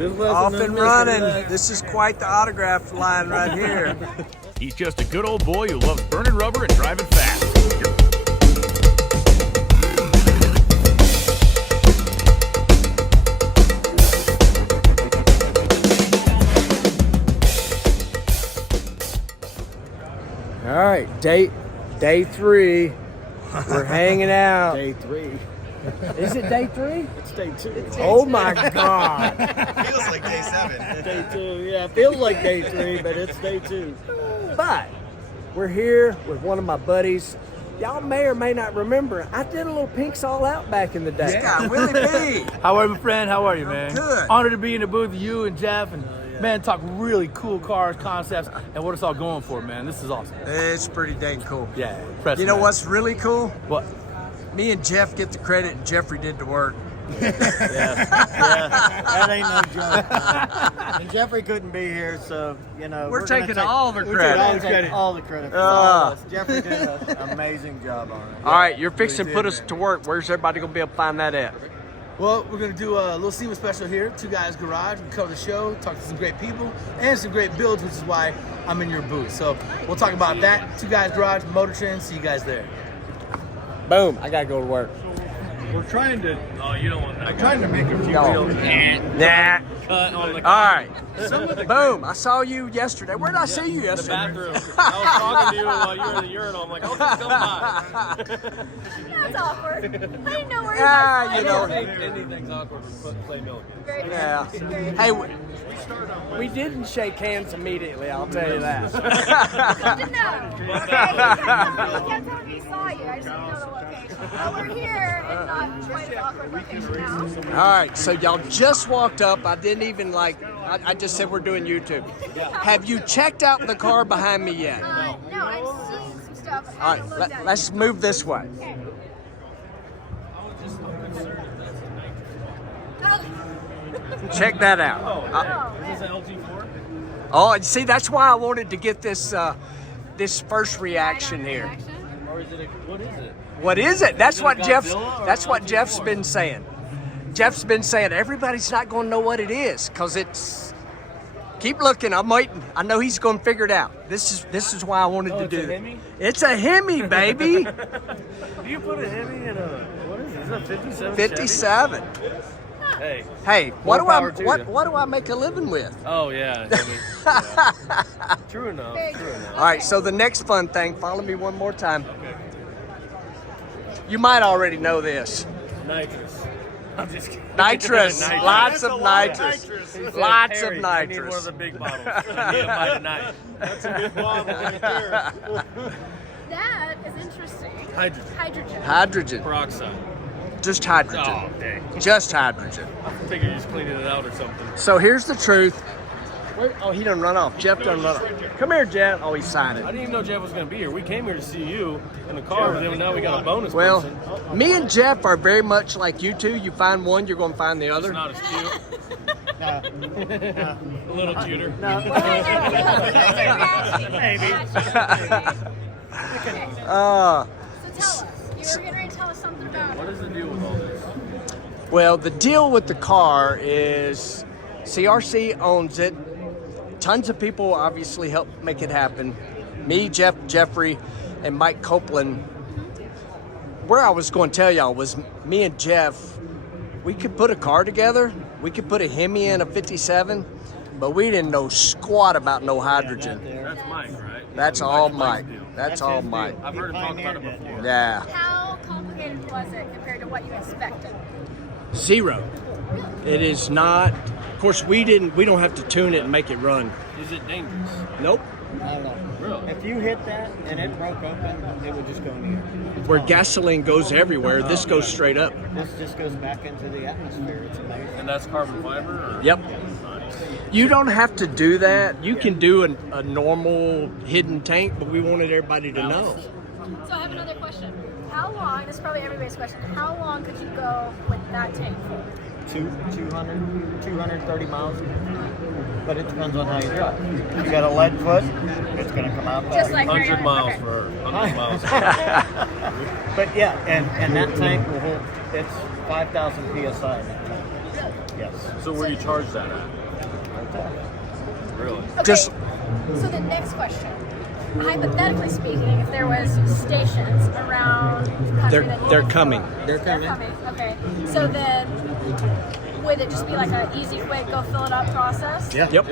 Off and running. This is quite the autograph line right here. He's just a good old boy who loves burning rubber and driving fast. All right, day 3. We're hanging out. Day 3. Is it day 3? It's day 2. Oh my God. Feels like day 7. Day 2. Yeah, it feels like day 3, but it's day 2. But we're here with one of my buddies. Y'all may or may not remember, I did a little Pinks All Out back in the day. Yeah, Willie B. How are you, my friend? How are you, man? Good. Honored to be in the booth with you and Jeff, and man, talk really cool cars, concepts, and what it's all going for, man. This is awesome. It's pretty dang cool. Yeah, impressive. You know man. what's really cool? What? Me and Jeff get the credit and Jeffrey did the work. Yeah, that ain't no joke. And Jeffrey couldn't be here, so, you know. We're gonna taking take all the we're credit. taking all the credit. For all of us. Jeffrey did an amazing job on it. All right, you're fixing to put us to work. Where's everybody going to be able to find that at? Well, we're going to do a little SEMA special here, Two Guys Garage. We cover the show, talk to some great people, and some great builds, which is why I'm in your booth. So we'll talk about that. Two Guys Garage, Motor Trend. See you guys there. Boom, I got to go to work. We're trying to. Oh, you don't want that. I'm trying to make a few Yo. real Nah. Cut on the. All right. Boom, I saw you yesterday. Where did I see you The yesterday? bathroom. I was talking to you while you were in the urinal. I'm like, oh, just come by. That's awkward. I didn't know where you Ah, guys you were. know. Anything's awkward with Clay Milligan. Very good. Yeah. Very good. Hey, we didn't shake hands immediately, I'll tell you that. Good to know. Okay, he kept telling me he saw you. I just didn't know the location. But we're here and not quite an awkward location now. All right, so y'all just walked up. I didn't even I just said we're doing YouTube. Have you checked out the car behind me yet? No, I've seen some stuff. I All haven't right, looked at it. let's move this way. Okay. Oh. Check that out. Oh, Is this an LT4? Oh, and see, that's why I wanted to get this this first reaction here. Reaction? Or is it a. What is it? What is it? That's Is it what a Jeff's. Godzilla or That's what an Jeff's LT4? been saying. Jeff's been saying everybody's not going to know what it is because it's. Keep looking. I'm waiting. I know he's going to figure it out. This is why I wanted to it's do a it. Hemi? It's a Hemi, baby. Do you put a Hemi in a. What is it? Is it a 57? 57. Hey. Hey, what do power to you. what do I make a living with? Oh, yeah. I mean, yeah. True enough. Very True good. enough. All right, so the next fun thing, follow me one more time. You might already know this. Nitrous. I'm just kidding. Nitrous, Nitrous. lots of That's a lot nitrous. He said, Lots of Harry, I need one nitrous. of the big bottles. I need them by tonight. That's a good bottle right there. That is interesting. Hydrogen. Hydrogen. Hydrogen, Peroxide. just hydrogen, Oh, dang. just hydrogen. I figured you're just cleaning it out or something. So here's the truth. Wait, oh, he done run off. Jeff done run off. Come here, Jeff. Oh, he signed I it. didn't even know Jeff was going to be here. We came here to see you in the car with him, and now we got a bonus Well, person. me and Jeff are very much like you two. You find one, you're going to find the It's other. not as cute. No. A little cuter. Maybe. Uh, So tell us. You were getting ready to tell us something about What it. is the deal with all this? well, the deal with the car is CRC owns it. Tons of people obviously help make it happen. Me, Jeff, Jeffrey, and Mike Copeland. Where I was going to tell y'all was me and Jeff, we could put a car together. We could put a Hemi in a 57, but we didn't know squat about no hydrogen. That's Mike, right? That's all Mike's Mike. deal. That's all Mike. I've heard him talk about it before. Yeah. How complicated was it compared to what you expected? Zero. It is not. Of course, we don't have to tune it and make it run. Is it dangerous? Nope. I don't know. Really? If you hit that and it broke open, it would just go in the air. Where gasoline goes everywhere, this goes straight up. This just goes back into the atmosphere. It's amazing. And that's carbon fiber? Or? Yep. You don't have to do that. You can do a normal hidden tank, but we wanted everybody to know. So I have another question. How long, this is probably everybody's question, how long could you go with that tank for? 230 miles. But it depends on how you drive. If you got a lead foot, it's going to come out Just better. like 100 miles okay. for 100 miles. But yeah, and that tank will hold, it's 5,000 PSI. In that tank. Yes. So where do you charge that at? Really? Okay. Just- So the next question. Hypothetically speaking, if there was stations around the country that you They're could coming. fill up- They're They're coming. coming. Okay. So then, would it just be like an easy, quick, go fill it up process? Yeah. Yep.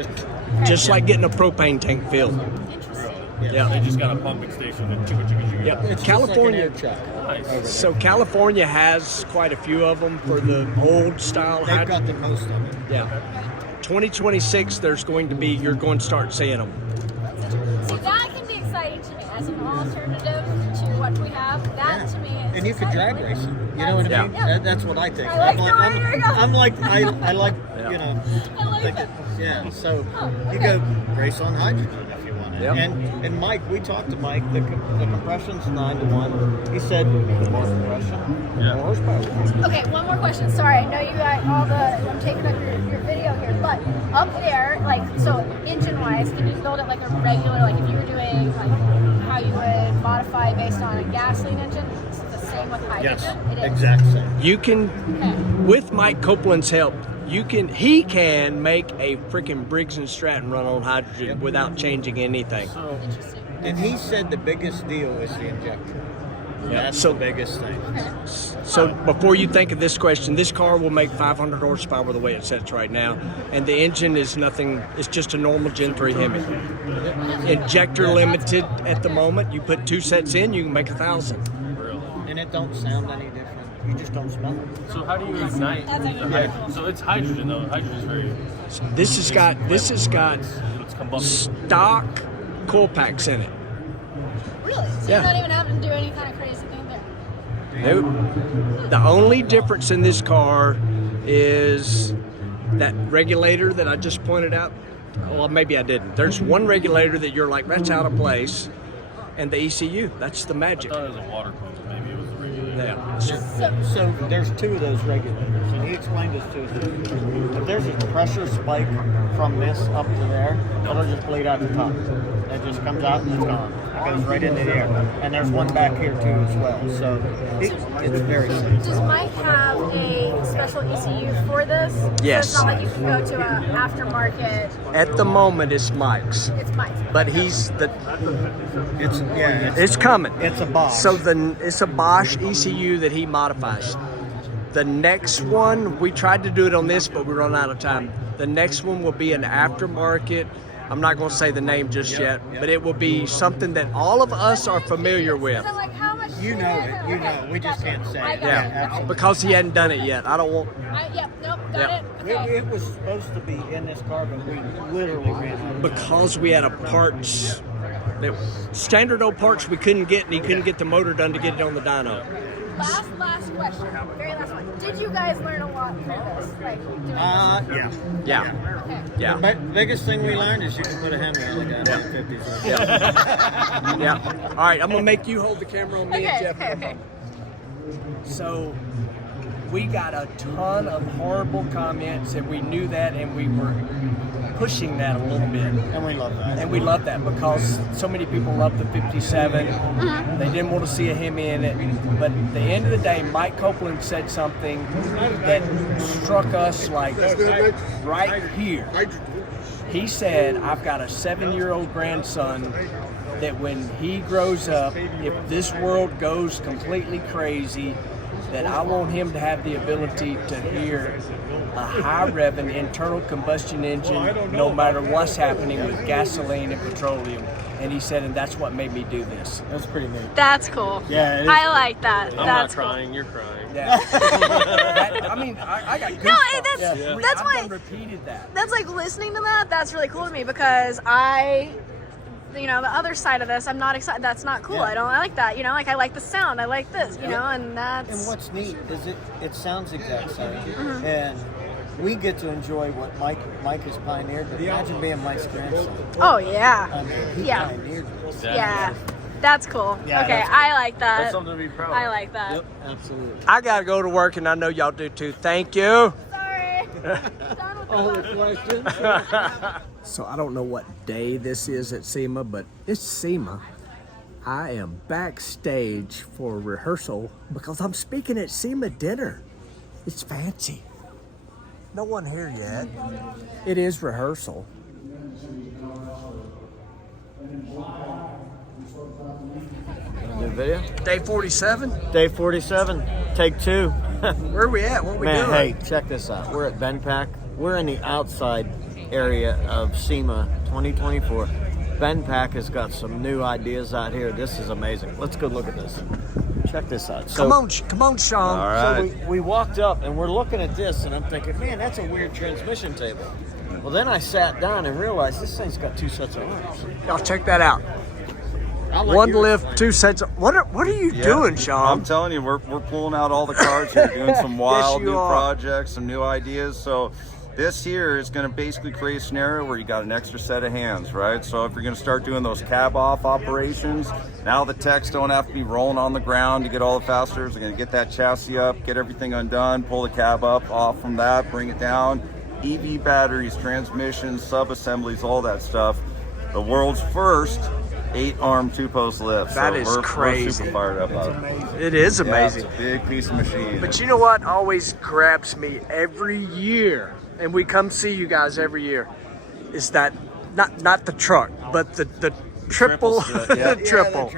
Just like getting a propane tank filled. Interesting. Yeah. They just got a pumping station and chugga chugga chugga. Yep. It's California. Just like an air truck. Nice. So California has quite a few of them for the old style. They've got the most of it. Yeah. 2026, there's going to be, you're going to start seeing them. See, that can be exciting to me as an alternative to what we have. That to me is And you can exciting. drag race it. You know what I mean? Yeah. That's what I think. I like the way I'm, you're going. I'm like, I like, you know, I like it. yeah. So Oh, you okay. go race on hydrogen if you want it. Yep. And Mike, we talked to Mike. The compression's 9-to-1. He said the more compression, more horsepower. Okay, one more question. Sorry, I know you got all the. I'm taking up your video here, but up there, like, so engine-wise, can you build it like a regular, like if you were doing like how you would modify based on a gasoline engine? It's the same with hydrogen. Yes, It is. exact same. You can, Okay. with Mike Copeland's help, he can make a freaking Briggs and Stratton run on hydrogen without changing anything. So, Interesting. and he said the biggest deal is the injector. Yeah. That's So- the biggest thing. So before you think of this question, this car will make 500 horsepower the way it sits right now, and the engine is nothing. It's just a normal Gen 3 Hemi. Injector limited at the moment. You put 2 sets in, you can make 1,000. Really? And it don't sound any different. You just don't smell it. So how do you ignite That's the actually hydrogen? cool. So it's hydrogen though. Hydrogen is very. This has got It's combustible. stock coil packs in it. Really? So Yeah. you're not even having to do any kind of crazy thing there. Nope. The only difference in this car is that regulator that I just pointed out. Well, maybe I didn't. There's one regulator that you're like, that's out of place, and the ECU. That's the I magic. thought it was a water pump. Maybe it was a regulator. Yeah. So there's 2 of those regulators, and he explained this to us. If there's a pressure spike from this up to there, it'll just bleed out the top. It just comes out and it's gone. It goes right into the air. And there's one back here too as well. So it's very safe. Does Mike have a special ECU for this? Yes. So it's not like you can go to an aftermarket. At the moment, it's Mike's, It's Mike. but It's it's coming. It's a Bosch. So it's a Bosch ECU that he modifies. The next one, we tried to do it on this, but we run out of time. The next one will be an aftermarket. I'm not going to say the name just yet, but it will be something that all of us are familiar with. So like how much? You know it. You know. We just can't say I it. got Yeah, it. Okay. because he hadn't done it yet. I don't want. Yep. Nope. Got Yeah. it. Okay. It was supposed to be in this car, but we literally ran out of time. Because we had a parts that standard old parts we couldn't get, and he couldn't get the motor done to get it on the dyno. Last question. Very last one. Did you guys learn a lot from this? Like doing this? Yeah. Yeah, Okay. yeah, But biggest thing we learned is you can put a Hemi on the goddamn 50s. yeah. All right, I'm gonna make you hold the camera on me and Okay. Jeff. Okay. So we got a ton of horrible comments, and we knew that, and we were pushing that a little bit. And we love that. And we love that because so many people love the 57. They didn't want to see a Hemi in it. But at the end of the day, Mike Copeland said something that struck us like right here. He said, I've got a 7-year-old grandson that when he grows up, if this world goes completely crazy, that I want him to have the ability to hear a high-revving internal combustion engine no matter what's happening with gasoline and petroleum. And he said, and that's what made me do this. That's pretty neat. That's cool. Yeah, it is. I like that. I'm not That's cool. crying. You're crying. Yeah. I mean, I got goosebumps. that's- Yeah. that's I've why- done repeated that. That's like listening to that. That's really cool to me because I, the other side of this, I'm not excited. That's not cool. Yeah. I like that. Like I like the sound. I like this. And that's. And what's neat is it sounds exact same, Mm-hmm. and we get to enjoy what Mike has pioneered. But imagine being Mike's grandson. Oh yeah. I mean, he Yeah. pioneered this. Yeah. That's cool. Yeah, okay, that's I like that. That's something to be proud of. I like that. Yep, absolutely. I got to go to work, and I know y'all do too. Thank you. Sorry. Done with the Other lesson. questions? So I don't know what day this is at SEMA, but it's SEMA. I am backstage for rehearsal because I'm speaking at SEMA dinner. It's fancy. No one here yet. It is rehearsal. New video? Day 47. Day 47, take 2. Where are we at? What are we Man, doing? hey, check this out. We're at BenPack. We're in the outside area of SEMA 2024. BenPack has got some new ideas out here. This is amazing. Let's go look at this. Check this out. So, Come on, Sean. All right. So we walked up and we're looking at this and I'm thinking, man, that's a weird transmission table. Well, then I sat down and realized this thing's got 2 sets of arms. Y'all check that out. I'll let One you lift, explain. 2 sets. What are you doing, Sean? I'm telling you, we're pulling out all the cards here, doing some wild you new are. projects, some new ideas. So this here is going to basically create a scenario where you got an extra set of hands, right? So if you're going to start doing those cab off operations, now the techs don't have to be rolling on the ground to get all the fasteners. They're going to get that chassis up, get everything undone, pull the cab up, off from that, bring it down. EV batteries, transmissions, sub-assemblies, all that stuff. The world's first 8-arm 2-post lift. That So is we're crazy. super fired up about it. It is Yeah, amazing. it's a big piece of machine. But you know what always grabs me every year, and we come see you guys every year, is that not the truck, but the triple strut, yeah. triple.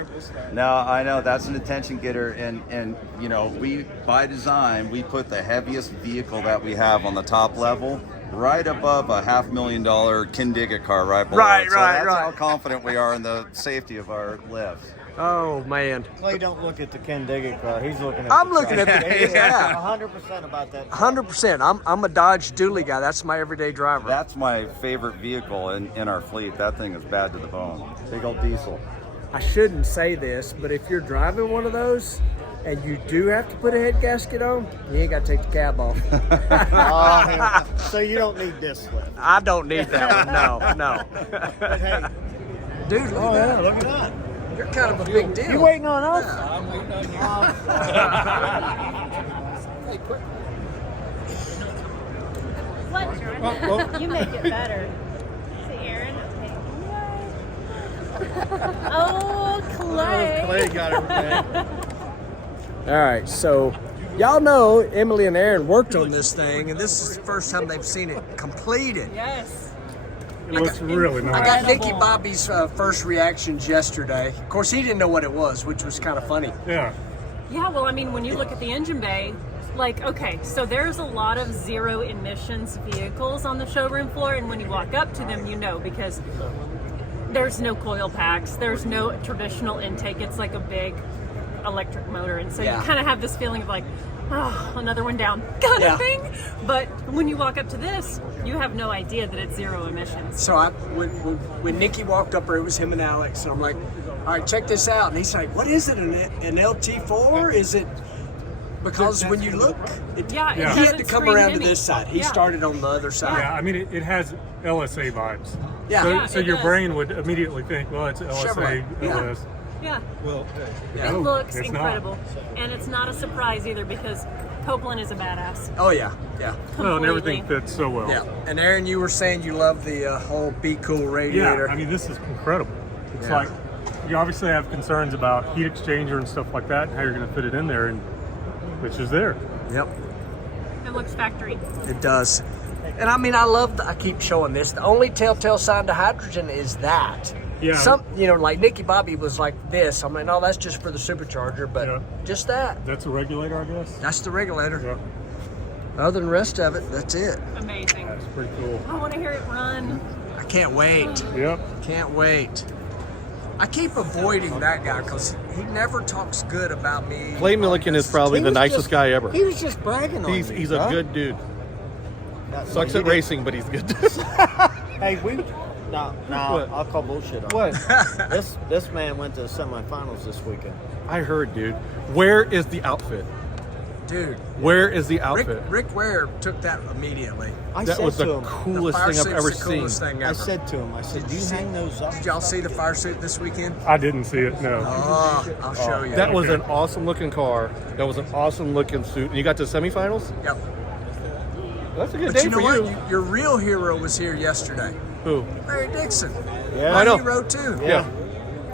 No, I know that's an attention getter, and you know, we by design we put the heaviest vehicle that we have on the top level, right above a $500,000 Kindigit car, right below Right, it. So right, that's right. how confident we are in the safety of our lifts. Oh man, Clay, don't look at the Ken Diggett car. He's looking at I'm the looking truck. at the- He's yeah. 100% about that. 100%. I'm a Dodge dually guy. That's my everyday driver. That's my favorite vehicle in our fleet. That thing is bad to the bone. Big old diesel. I shouldn't say this, but if you're driving one of those and you do have to put a head gasket on, you ain't got to take the cab off. So you don't need this lift. I don't need that one. No. But hey, Dude, look at that. look at that. You're kind of a big deal. You waiting on us? I'm waiting on you. What? You make it better. See, Aaron? Okay. Oh, Clay. Clay got it. Man. All right, so y'all know Emily and Aaron worked on this thing, and this is the first time they've seen it completed. Yes. It looks really I nice. got Nicky Bobby's first reactions yesterday. Of course, he didn't know what it was, which was kind of funny. Yeah. Yeah, well, I mean, when you look at the engine bay, like, okay, so there's a lot of zero emissions vehicles on the showroom floor, and when you walk up to them, you know, because there's no coil packs, there's no traditional intake, it's like a big electric motor, and so Yeah. you kind of have this feeling of like, oh, another one down kind Yeah. of thing. But when you walk up to this, you have no idea that it's zero emissions. So when Nicky walked up there, it was him and Alex, and I'm like, all right, check this out. And he's like, what is it, an LT4? Is it? Because when you look, Yeah, it he had doesn't to come scream around to Hemi. this side. He Yeah. started on the other side. Yeah, I mean, it has LSA vibes. Yeah. So, Yeah, so it your does. brain would immediately think, well, it's LSA, Chevrolet. Yeah. LS. Yeah. Well, It no, looks it's incredible. And it's not a surprise either because Copeland is a badass. Oh yeah, yeah, not. Well, and everything Completely. fits so well. yeah. And Aaron, you were saying you love the whole Be Cool radiator. Yeah, I mean, this is incredible. It's Yeah. like, you obviously have concerns about heat exchanger and stuff like that, and how you're going to fit it in there, and it's just there. Yep, It looks factory. it does. And I mean, I keep showing this. The only telltale sign to hydrogen is that. Yeah. Some, like Nicky Bobby was like this. I mean, no, that's just for the supercharger, but Yeah. just that. That's a regulator, I guess. That's the regulator. Yeah, Other than the rest of it, that's it. Amazing. that's pretty cool. I want to hear it run. I can't wait. Yep. Can't wait. I keep avoiding that guy because he never talks good about me. Clay Milliken is probably He the was nicest just- guy ever. He was just bragging on He's you, he's a huh? good dude. That's Sucks he at did- racing, but he's good. Hey, no, What? I'll call bullshit on What? him. This man went to the semifinals this weekend. I heard, dude. Where is the outfit? Dude, Where is the outfit? Rick Ware took that immediately. I That said was to the him, coolest fire thing I've suit's ever the seen. coolest thing I ever. said to him, I said, do you hang those up? Did y'all see the fire suit this weekend? I didn't see it, no. Oh, I'll show you. That was an awesome looking car. That was an awesome looking suit. And you got to the semifinals? Yep. That's a good But day you know for what? you. Your real hero was here yesterday. Who? Barry Dixon. Yeah. I know. He rode too. Yeah.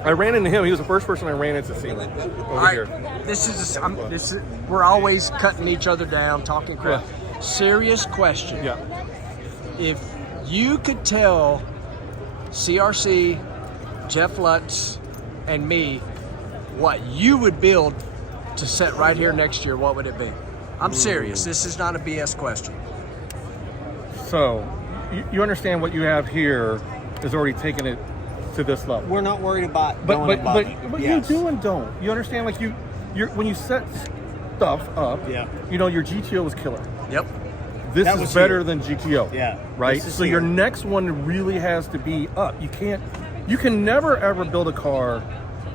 I ran into him. He was the first person I ran into SEMA over All right, here. this is we're always cutting each other down, talking crap. serious question. Yeah. If you could tell CRC, Jeff Lutz, and me what you would build to set right here next year, what would it be? I'm serious. This is not a BS question. So, you understand what you have here is already taken it to this level. We're not worried about But going above it. Yes. you do and don't. You understand? Like you're when you set stuff up. Yeah. You know your GTO was killer. Yep. This That is was better here. than GTO. Yeah. Right. This is So your here. next one really has to be up. You can never ever build a car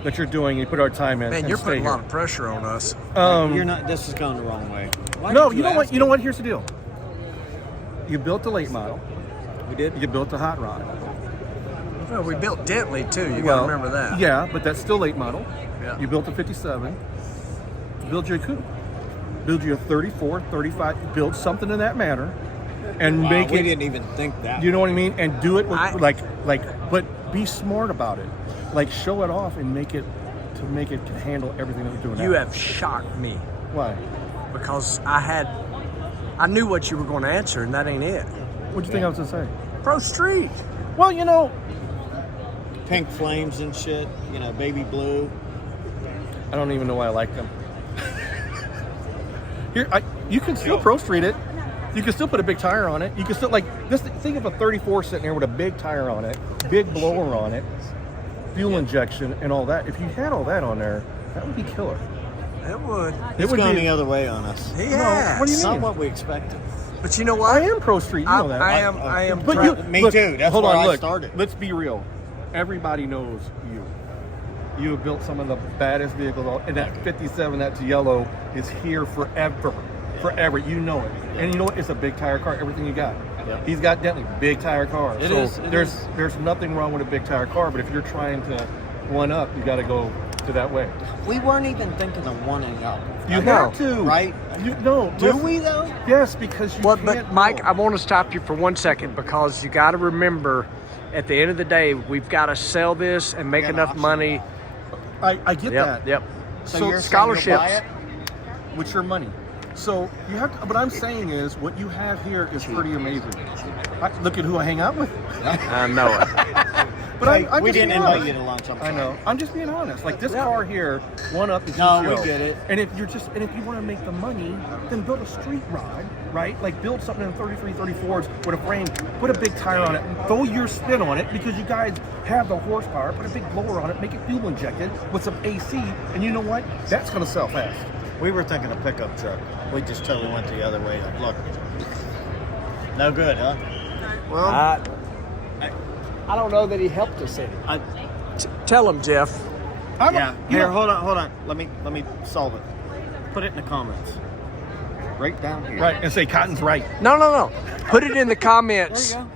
that you're doing and you put our time in. Man, and you're stay putting a here. lot of pressure on us. You're not. This is going the wrong way. Why No, did you know what? ask You know him? what? Here's the deal. You built the late model. We did. You built the hot rod. Well, we built Dentley too. You got to remember that. Yeah, but that's still late model. Yeah. You built a 57. Build you a coupe. Build you a 34, 35. Build something in that manner, and make we it. didn't even think that. You know what I mean? And do it with, I- but be smart about it. Like show it off and make it to handle everything that we're doing. You now. have shocked me Why? because I knew what you were going to answer, and that ain't it. What'd you think I was gonna say? Pro Street. Well, you know, Pink flames and shit. You know, baby blue. I don't even know why I like them. Here, you can still Pro Street it. You can still put a big tire on it. You can still like this. Think of a 34 sitting there with a big tire on it, big blower on it, fuel injection, and all that. If you had all that on there, that would be killer. It would. It's would going be- the other way on us. He No, has. what do you It's mean? not what we expected. But you know what? I am Pro Street. You know that. I am. But try- you, Me look, too. That's hold where on, I look, started. Let's be real. Everybody knows you. You have built some of the baddest vehicles, and that 57, that's yellow, is here forever. Forever. You know it. And you know what? It's a big tire car. Everything you got. Yep. He's got Dentley, big tire car. It so is, it there's nothing wrong with a big tire car, but if you're trying to one up, you got to go to that way. We weren't even thinking of wanting up. You know. have to. Right? You no. Do we though? Yes, because you Well, can't. but Mike, go. I want to stop you for 1 second because you got to remember, at the end of the day, we've got to sell this and make We got enough options. money. I get that. Yep. So, So you're scholarships. saying you'll buy it? With your money. So you have to, what I'm saying is what you have here is pretty amazing. Look at who I hang out with. I know it. But I'm we just didn't being invite honest. you to lunch. I'm I sorry. know. I'm just being honest. Like this car here, one up is No, GTO. we get it. And if you want to make the money, then build a street rod, right? Like build something in 33, 34s with a frame, put a big tire on it, throw your spin on it because you guys have the horsepower, put a big blower on it, make it fuel injected with some AC, and you know what? That's gonna sell fast. We were thinking a pickup truck. We just totally went the other way. Like, look, no good, huh? Well, I don't know that he helped us any. Tell him, Jeff. Yeah. Here, hold on. Let me solve it. Put it in the comments. Right down here. Right, and say Cotton's right. No. Put it in the There comments you go.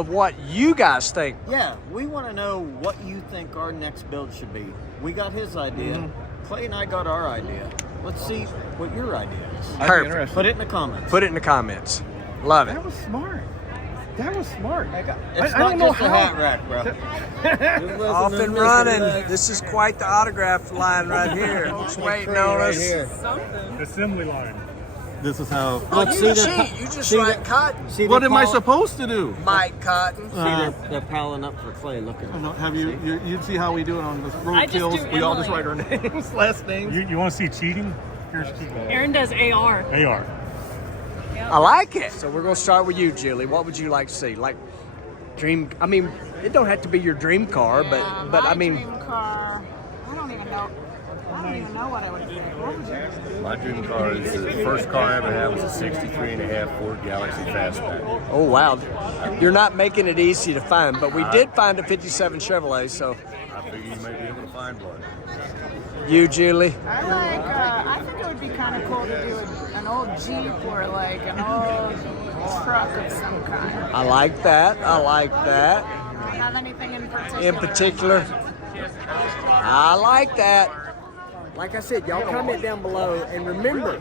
of what you guys think. Yeah, we want to know what you think our next build should be. We got his idea. Mm-hmm. Clay and I got our idea. Let's see what your idea is. I'd be Perfect. interested. Put it in the comments. Put it in the comments. Love it. That was smart. That was smart. It's I not don't know just a how. hat rack, bro. Off and running. This is quite the autograph line right here. It's waiting on us. Assembly line. This is how. Look, see you the- cheat. You just see write the- Cotton. See, What they're am I pile- supposed to do? Mike Cotton. See, they're piling up for Clay. Look at it. Have you see how we do it on the road I just kills? do We all just Emily. write our names, last names. You want to see cheating? Here's cheating. Aaron does AR. AR. I like it. So we're gonna start with you, Julie. What would you like to see? Like dream? I mean, it don't have to be your dream car, but I mean, dream car. I don't even know. I don't even know what I would do. What would you? My dream car is the first car I ever had was a 63.5 Ford Galaxy Fastback. oh wow, you're not making it easy to find. But we did find a '57 Chevrolet. So I figure you may be able to find one. you, Julie. I think it would be kind of cool to do an old Jeep or like an old truck of some kind. I like that. I like that. You don't have anything in particular? In particular, I like that. Like I said, y'all comment down below, and remember,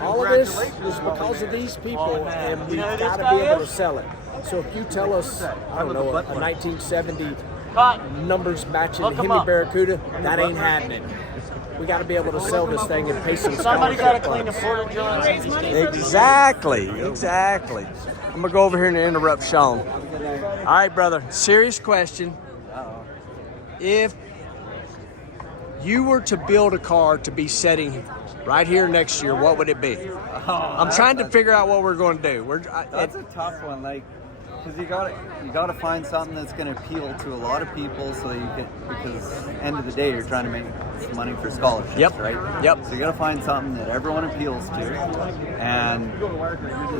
all of this is because of these people, and we've got to be able to sell it. So if you tell us, I don't know, a 1970 numbers matching the Hemi Barracuda, that ain't happening. We got to be able to sell this thing and pay some Somebody got to scholarship clean the funds. porta johns. Exactly. I'm gonna go over here and interrupt Sean. All right, brother. Serious question. If you were to build a car to be setting right here next year, what would it be? I'm trying to figure out what we're going to do. That's a tough one, like, because you gotta find something that's going to appeal to a lot of people, so that you can, because end of the day you're trying to make some money for scholarships, right? Yep. So you got to find something that everyone appeals to, and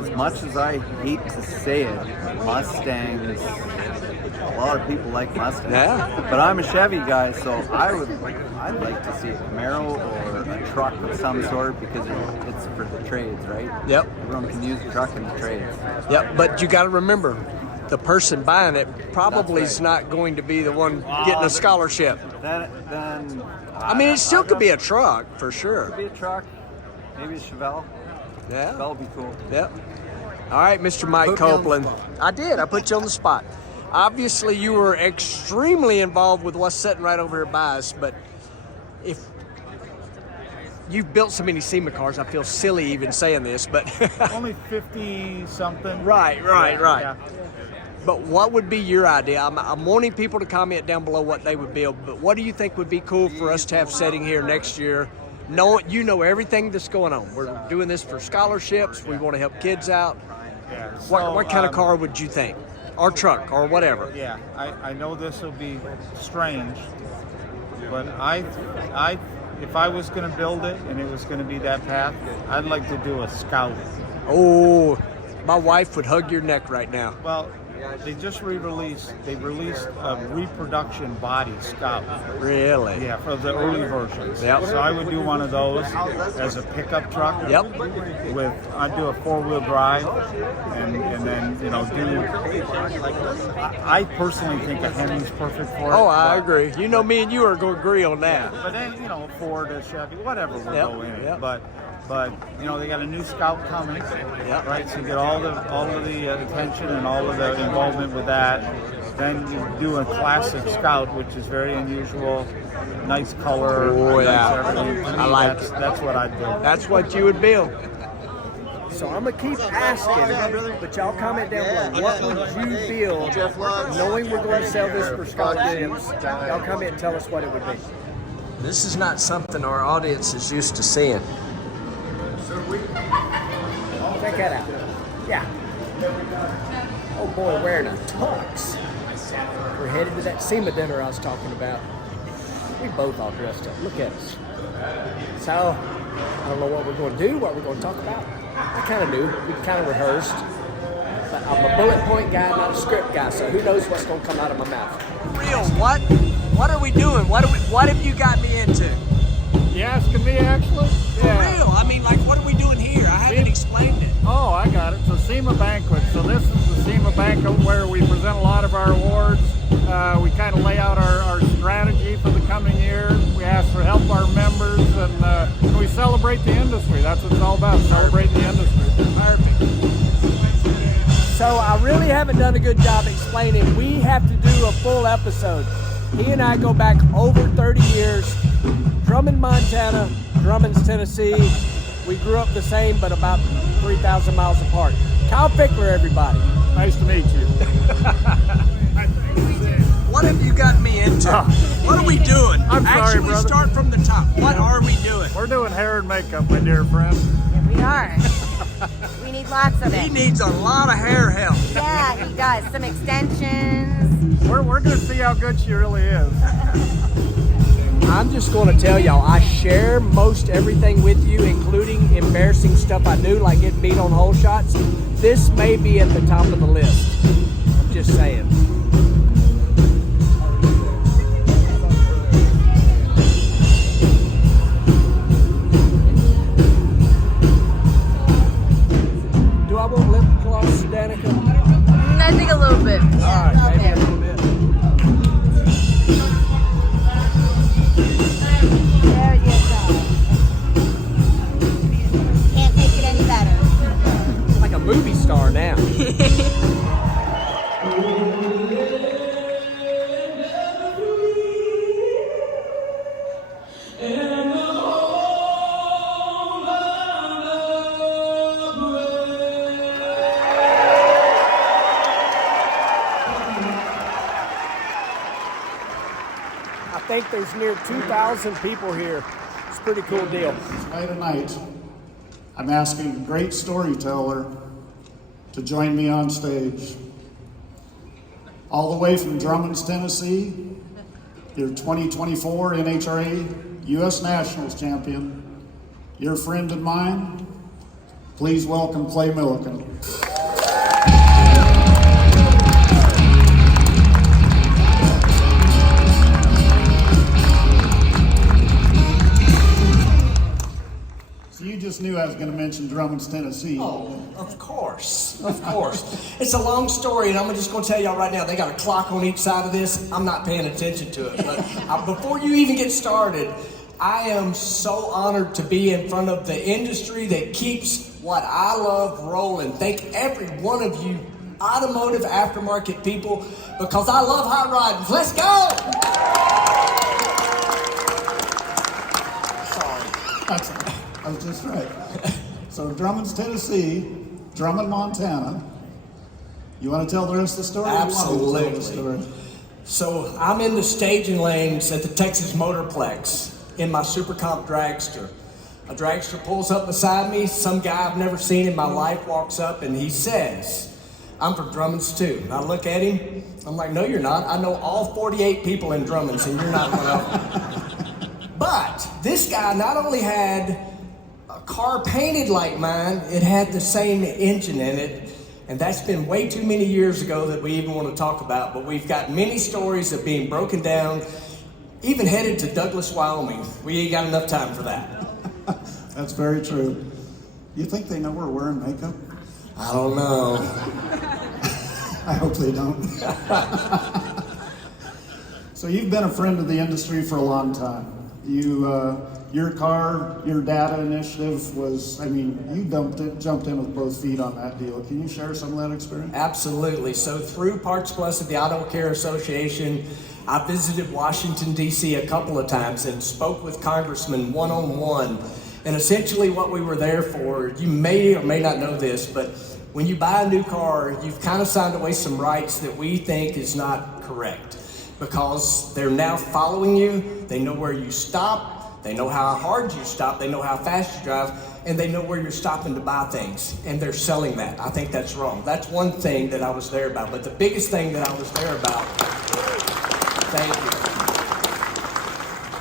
as much as I hate to say it, Mustangs. A lot of people like Mustangs. Yeah. But I'm a Chevy guy, so I'd like to see a Camaro or a truck of some sort, because it's for the trades, right? Yep. Everyone can use a truck in the trades. Yep, but you got to remember, the person buying it probably is not going to be the one getting a scholarship. Then I mean, it still could be a truck for sure. Could be a truck, maybe a Chevelle. Yeah. Chevelle would be cool. Yep. All right, Mr. Mike Put me on the Copeland. spot. I did. I put you on the spot. Obviously, you were extremely involved with what's sitting right over here by us, but if you've built so many SEMA cars, I feel silly even saying this, but only 50 something. Right. Yeah. But what would be your idea? I'm wanting people to comment down below what they would build, but what do you think would be cool for us to have setting here next year? You know everything that's going on. We're doing this for scholarships. We want to help kids out. Yeah. So, What kind of car would you think? Or truck, or whatever. Yeah, I know this will be strange, but if I was going to build it and it was going to be that path, I'd like to do a Scout. Oh, my wife would hug your neck right now. Well, they released a reproduction body Scout. Really? Yeah, for the early versions. Yep. So I would do one of those as a pickup truck. Yep. I'd do a 4-wheel drive, and then I personally think a Hemi's perfect for it. Oh, I agree. You know, me and you are going to agree on that. But then Ford or Chevy, whatever will go in it. Yep. But they got a new Scout coming, right? So you get all of the attention and all of the involvement with that. Then you do a classic Scout, which is very unusual, nice color. Oh yeah, everything. I like it. That's what I'd build. That's what you would build. So I'm gonna keep asking, but y'all comment down below. What would you build, knowing we're going to sell this for scholarships? Y'all comment and tell us what it would be. This is not something our audience is used to seeing. Check that out. Yeah. Oh boy, wearing a tux. We're headed to that SEMA dinner I was talking about. We both all dressed up. Look at us. So, I don't know what we're going to do, what we're going to talk about. I kind of do. We kind of rehearsed. But I'm a bullet point guy, not a script guy, so who knows what's going to come out of my mouth. Real, what are we doing? What have you got me into? You asking me, actually? For real? I mean, like, what are we doing here? I haven't explained it. Oh, I got it. It's a SEMA banquet. So this is the SEMA banquet where we present a lot of our awards. We kind of lay out our strategy for the coming year. We ask for help our members, and we celebrate the industry. That's what it's all about, celebrating the industry. Perfect. So I really haven't done a good job explaining. We have to do a full episode. He and I go back over 30 years. Drummond, Montana, Drummond's, Tennessee. We grew up the same, but about 3,000 miles apart. Kyle Fickler, everybody. Nice to meet you. What have you got me into? What are we doing? I'm sorry, Actually, brother. start from the top. What are we doing? We're doing hair and makeup, my dear friend. We are. We need lots of it. He needs a lot of hair help. Yeah, he does. Some extensions. We're going to see how good she really is. I'm just going to tell y'all, I share most everything with you, including embarrassing stuff I do, like getting beat on hole shots. This may be at the top of the list. I'm just saying. Do I want lip gloss, Danica? I think a little bit. All right, maybe a little bit. There you go. Can't make it any better. Like a movie star now. And think there's near 2,000 people here. It's a pretty cool deal. Tonight tonight, I'm asking a great storyteller to join me on stage. All the way from Drummond's, Tennessee, your 2024 NHRA U.S. Nationals champion, your friend and mine, please welcome Clay Milliken. So you just knew I was going to mention Drummond's, Tennessee. Oh, of course, of course. It's a long story, and I'm just going to tell y'all right now, they got a clock on each side of this. I'm not paying attention to it, but before you even get started, I am so honored to be in front of the industry that keeps what I love rolling. Thank every one of you automotive aftermarket people, because I love hot rodding. Let's go! I was just right. So Drummond's, Tennessee, Drummond, Montana. You want to tell the rest of the story? Absolutely. So I'm in the staging lanes at the Texas Motorplex in my Super Comp dragster. A dragster pulls up beside me. Some guy I've never seen in my life walks up and he says, "I'm from Drummond's too." And I look at him. I'm like, "No, you're not. I know all 48 people in Drummond's and you're not one of them." But this guy not only had a car painted like mine, it had the same engine in it. And that's been way too many years ago that we even want to talk about. But we've got many stories of being broken down, even headed to Douglas, Wyoming. We ain't got enough time for that. That's very true. You think they know we're wearing makeup? I don't know. I hope they don't. So you've been a friend of the industry for a long time. Your car, your data initiative was, you jumped in with both feet on that deal. Can you share some of that experience? Absolutely. So through Parts Plus of the Auto Care Association, I visited Washington, D.C. a couple of times and spoke with congressmen one-on-one. And essentially what we were there for, you may or may not know this, but when you buy a new car, you've kind of signed away some rights that we think is not correct, because they're now following you. They know where you stop. They know how hard you stop. They know how fast you drive. And they know where you're stopping to buy things. And they're selling that. I think that's wrong. That's one thing that I was there about. But the biggest thing that I was there about, thank you.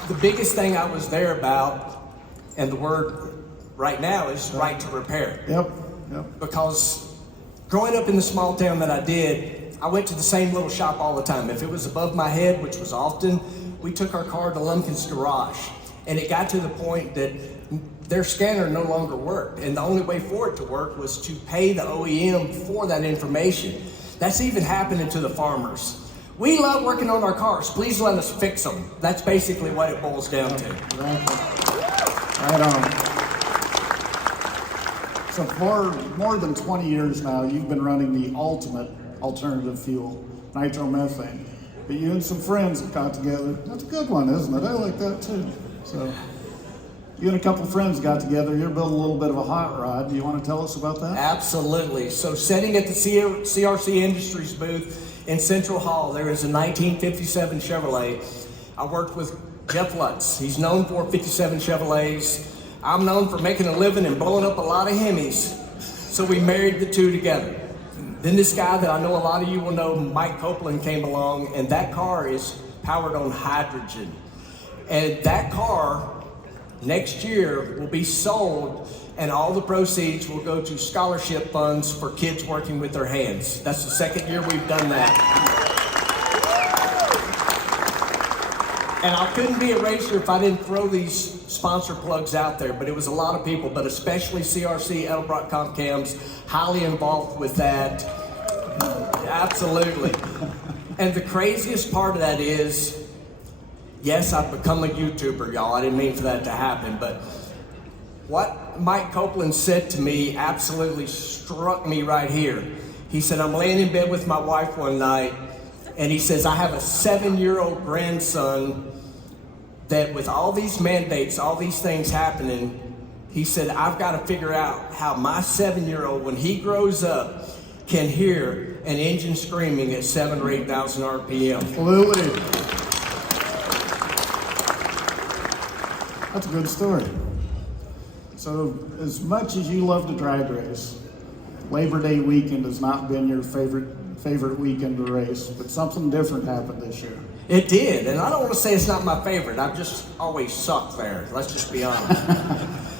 The biggest thing I was there about, and the word right now is right to repair. Yep. Because growing up in the small town that I did, I went to the same little shop all the time. If it was above my head, which was often, we took our car to Lumpkin's garage. And it got to the point that their scanner no longer worked. And the only way for it to work was to pay the OEM for that information. That's even happening to the farmers. We love working on our cars. Please let us fix them. That's basically what it boils down to. Right on. So for more than 20 years now, you've been running the ultimate alternative fuel, nitromethane. But you and some friends have got together. That's a good one, isn't it? I like that too. So you and a couple friends got together. You're building a little bit of a hot rod. Do you want to tell us about that? Absolutely. So sitting at the CRC Industries booth in Central Hall, there is a 1957 Chevrolet. I worked with Jeff Lutz. He's known for 57 Chevrolets. I'm known for making a living and blowing up a lot of Hemis. So we married the two together. Then this guy that I know a lot of you will know, Mike Copeland, came along, and that car is powered on hydrogen. And that car next year will be sold, and all the proceeds will go to scholarship funds for kids working with their hands. That's the second year we've done that. And I couldn't be a racer if I didn't throw these sponsor plugs out there, but it was a lot of people, but especially CRC, Edelbrock Comp Cams, highly involved with that. Absolutely. And the craziest part of that is, yes, I've become a YouTuber, y'all. I didn't mean for that to happen, but what Mike Copeland said to me absolutely struck me right here. He said, I'm laying in bed with my wife one night, and he says, I have a 7-year-old grandson that with all these mandates, all these things happening, he said, I've got to figure out how my 7-year-old, when he grows up, can hear an engine screaming at 7,000 or 8,000 RPM. Absolutely. That's a good story. So, as much as you love to drag race, Labor Day weekend has not been your favorite weekend to race, but something different happened this year. It did, and I don't want to say it's not my favorite. I've just always sucked there. Let's just be honest.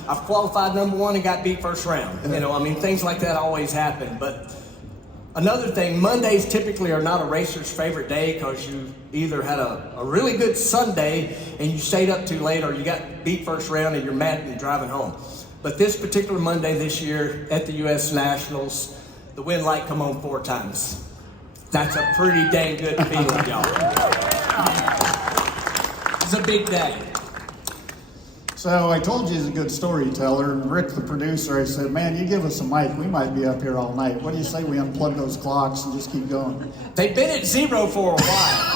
I've qualified number one and got beat first round. You know, I mean, things like that always happen. But another thing, Mondays typically are not a racer's favorite day because you either had a really good Sunday and you stayed up too late, or you got beat first round and you're mad and you're driving home. But this particular Monday this year at the U.S. Nationals, the wind light come on 4 times. That's a pretty dang good feeling, y'all. It's a big day. So I told you he's a good storyteller, and Rick, the producer, I said, man, you give us a mic, we might be up here all night. What do you say we unplug those clocks and just keep going? They've been at 0 for a while.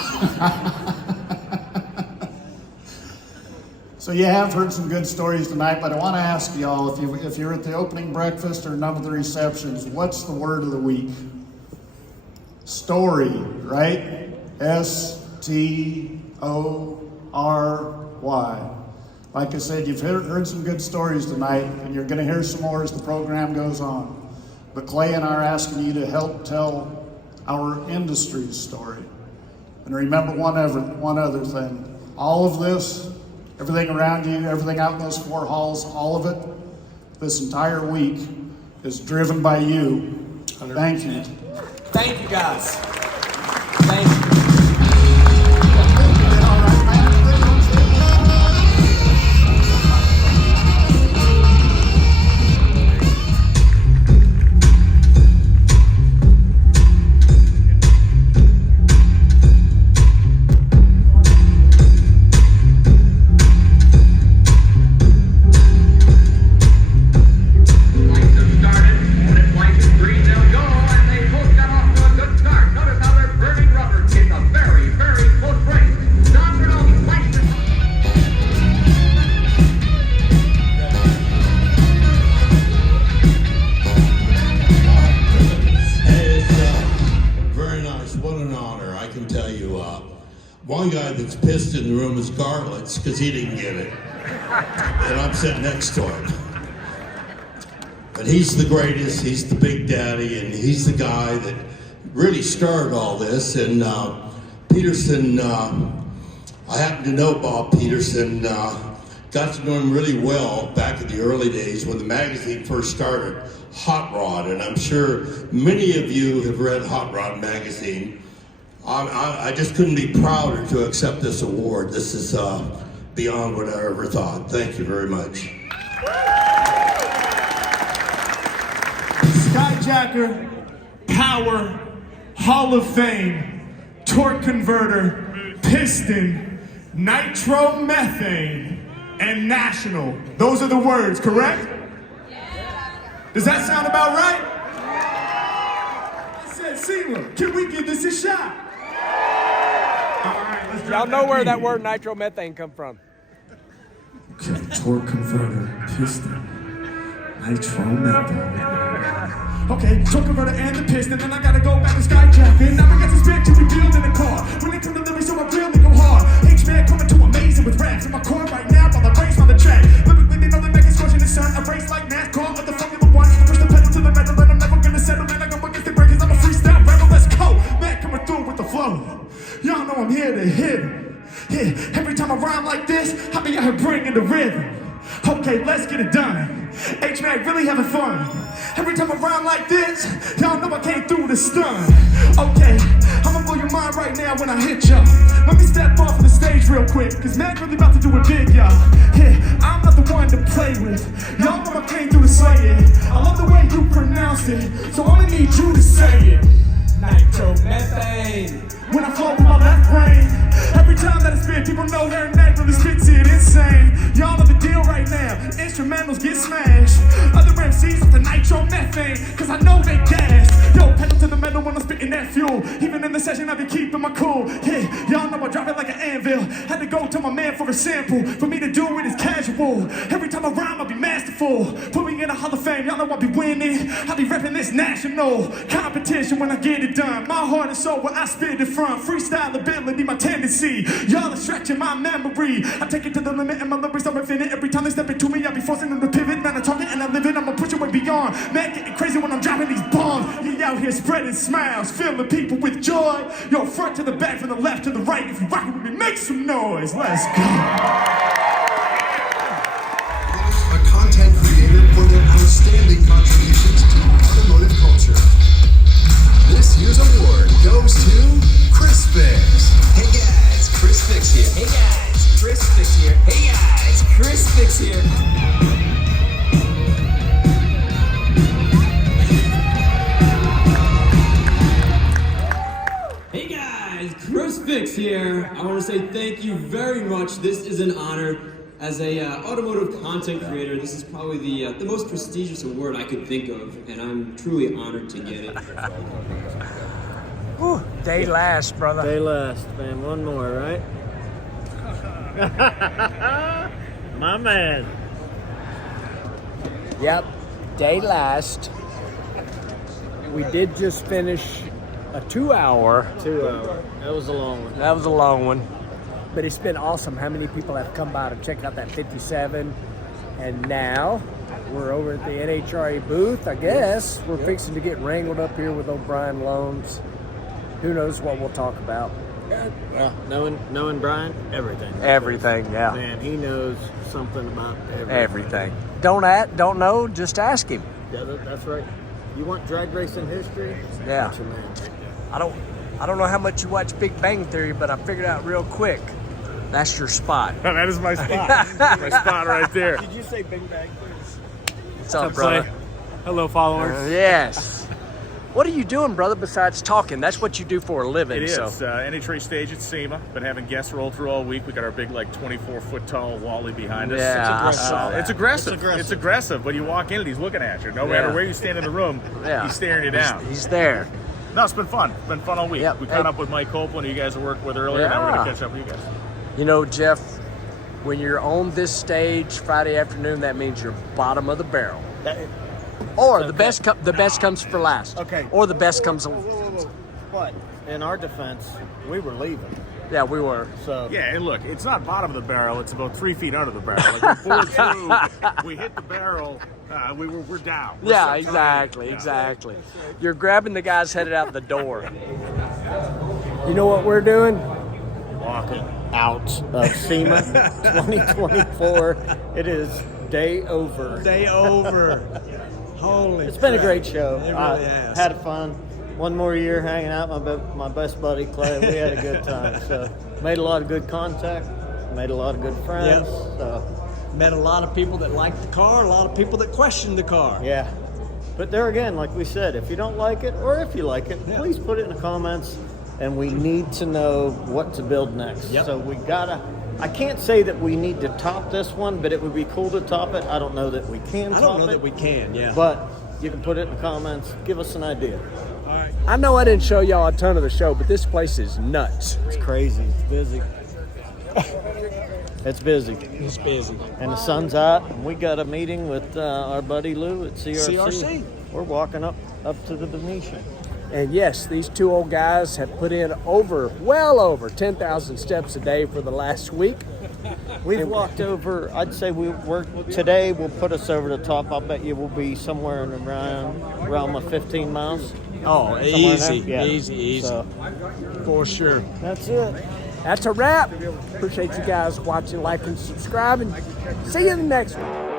So you have heard some good stories tonight, but I want to ask y'all, if you're at the opening breakfast or none of the receptions, what's the word of the week? Story, right? S-T-O-R-Y. Like I said, you've heard some good stories tonight, and you're going to hear some more as the program goes on. But Clay and I are asking you to help tell our industry's story. And remember one other thing. All of this, everything around you, everything out in those 4 halls, all of it, this entire week is driven by you. 100%. Thank you. Thank you, guys. Thank you. One guy that's pissed in the room is Garlitz because he didn't get it. And I'm sitting next to him. But he's the greatest, he's the big daddy, and he's the guy that really started all this. And Peterson, I happen to know Bob Peterson, got to know him really well back in the early days when the magazine first started, Hot Rod. And I'm sure many of you have read Hot Rod magazine. I just couldn't be prouder to accept this award. This is beyond what I ever thought. Thank you very much. Skyjacker, Power, Hall of Fame, Torque Converter, Piston, Nitromethane, and National. Those are the words, correct? Does that sound about right? I said, SEMA, can we give this a shot? Y'all know where that word nitromethane come from. Okay, torque converter, piston, nitromethane. Okay, torque converter and the piston, then I gotta go back to skyjacking. Now we got this big to be building a car. When they come to living, so I really go hard. H-Man coming to amazing with raps in my core right now while I race on the track. Lyrically, they know they make it scorching the sun. I race like NASCAR or the Formula One. I push the pedal to the metal, and I'm never gonna settle. Man, I go against the breakers, I'm a freestyle rebel. Let's go, man, coming through with the flow. Y'all know I'm here to hit. Yeah, every time I rhyme like this, I be out here bringing the rhythm. Okay, let's get it done. H-Man really having fun. Every time I rhyme like this, y'all know I came through the stun. Okay, I'ma blow your mind right now when I hit y'all. Let me step off of the stage real quick, cause Mac really about to do it big, y'all. Yeah, I'm not the one to play with. Y'all know I came through to slay it. I love the way you pronounce it, so I only need you to say it. Nitromethane. When I flow with my left brain, every time that I spit, people know their name really spits it insane. Y'all know the deal right now, instrumentals get smashed. Other MCs with the nitromethane, cause I know they gas. Yo, pedal to the metal when I'm spitting that fuel. Even in the session, I be keeping my cool. Yeah, y'all know I drop it like an anvil. Had to go to my man for a sample. For me to do it is casual. Every time I rhyme, I'll be masterful. Put me in a Hall of Fame, y'all know I'll be winning. I'll be repping this national competition when I get it done. My heart and soul where I spit it from. Freestyle ability, my tendency. Y'all are stretching my memory. I take it to the limit and my lyrics are infinite. Every time they step into me, I'll be forcing them to pivot. Man, I talk it and I live it. I'ma push it way beyond. Man, getting crazy when I'm dropping these bombs. You out here spreading smiles, filling people with joy. Yo, front to the back, from the left to the right. If you rockin' with me, make some noise. Let's go. A content creator for their outstanding contributions to automotive culture. This year's award goes to Chris Fix. Hey guys, Chris Fix here. Hey guys, Chris Fix here. Hey guys, Chris Fix here. Hey guys, Chris Fix here. I want to say thank you very much. This is an honor. As a automotive content creator, this is probably the most prestigious award I could think of, and I'm truly honored to get it. Whew, day last, brother. Day last, man. One more, right? My man. Yep, day last. We did just finish a 2 hour. 2 hour. That was a long one. That was a long one. But it's been awesome how many people have come by to check out that 57. And now we're over at the NHRA booth, I guess. We're fixing to get wrangled up here with O'Brien Loans. Who knows what we'll talk about. Well, knowing Brian, everything. Everything, yeah. Man, he knows something about everything. Everything. Don't know, just ask him. Yeah, that's right. You want drag racing history? Yeah. That's your man. I don't know how much you watch Big Bang Theory, but I figured out real quick. That's your spot. That is my spot. My spot right there. Did you say Big Bang Theory? What's up, brother? Hello, followers. Yes. What are you doing, brother, besides talking? That's what you do for a living. It is. So. NHRA stage at SEMA. Been having guests roll through all week. We got our big, 24-foot tall Wally behind us. Yeah, I saw that. It's aggressive. It's aggressive. When you walk in and he's looking at you. No matter where you stand in the room, he's staring you down. He's there. No, it's been fun. It's been fun all week. Yep. We caught up with Mike Copeland, who you guys worked with earlier. Now we're going to catch up with you guys. You know, Jeff, when you're on this stage Friday afternoon, that means you're bottom of the barrel. Or the best comes for last. Okay. Or the best comes. But in our defense, we were leaving. Yeah, we were. So yeah, and look, it's not bottom of the barrel. It's about 3 feet under the barrel. Like we poured through, we hit the barrel. We're down. Yeah, exactly. You're grabbing the guys headed out the door. You know what we're doing? Walking out of SEMA 2024. It is day over. Day over. Holy It's been a great show. It really has. Had fun. One more year hanging out with my best buddy Clay. We had a good time. So made a lot of good contact. Made a lot of good friends. Yep. So met a lot of people that liked the car, a lot of people that questioned the car. Yeah. But there again, like we said, if you don't like it or if you like it, please put it in the comments. And we need to know what to build next. Yep. So we gotta, I can't say that we need to top this one, but it would be cool to top it. I don't know that we can top it. I don't know that we can, yeah. But you can put it in the comments. Give us an idea. All right. I know I didn't show y'all a ton of the show, but this place is nuts. It's crazy. It's busy. It's busy. It's busy. And the sun's out. And we got a meeting with our buddy Lou at CRC. We're walking up to the Venetian. And yes, these two old guys have put in well over 10,000 steps a day for the last week. We've walked over, I'd say today will put us over the top. I'll bet you we'll be somewhere in the realm of 15 miles. Oh, easy. So, for sure. That's it. That's a wrap. Appreciate you guys watching, like, and subscribing. See you in the next one.